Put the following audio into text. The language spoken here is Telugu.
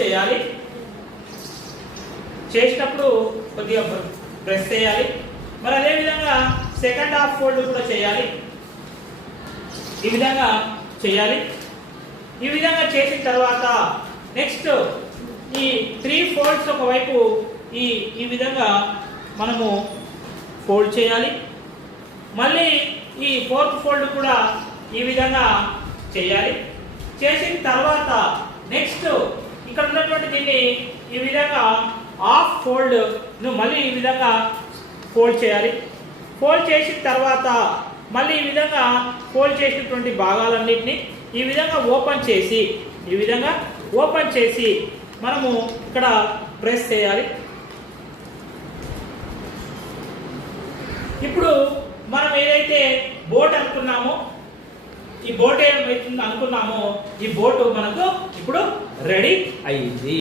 చేయాలి. చేసినప్పుడు కొద్దిగా ప్రెస్ చేయాలి. మరి అదేవిధంగా సెకండ్ హాఫ్ ఫోల్డ్ కూడా చేయాలి. ఈ విధంగా చేయాలి. ఈ విధంగా చేసిన తర్వాత నెక్స్ట్ ఈ 3 ఫోల్డ్స్ ఒకవైపు ఈ విధంగా మనము ఫోల్డ్ చేయాలి. మళ్ళీ ఈ 4th ఫోల్డ్ కూడా ఈ విధంగా చేయాలి. చేసిన తర్వాత నెక్స్ట్ ఇక్కడ ఉన్నటువంటి దీన్ని ఈ విధంగా హాఫ్ ఫోల్డ్ ను మళ్ళీ ఈ విధంగా ఫోల్డ్ చేయాలి. ఫోల్డ్ చేసిన తర్వాత మళ్ళీ ఈ విధంగా ఫోల్డ్ చేసినటువంటి భాగాలన్నింటినీ ఈ విధంగా ఓపెన్ చేసి మనము ఇక్కడ ప్రెస్ చేయాలి. ఇప్పుడు మనం ఏదైతే బోట్ అనుకున్నామో ఈ బోట్ ఏమైతుంది అనుకున్నామో ఈ బోట్ మనకు ఇప్పుడు రెడీ అయింది.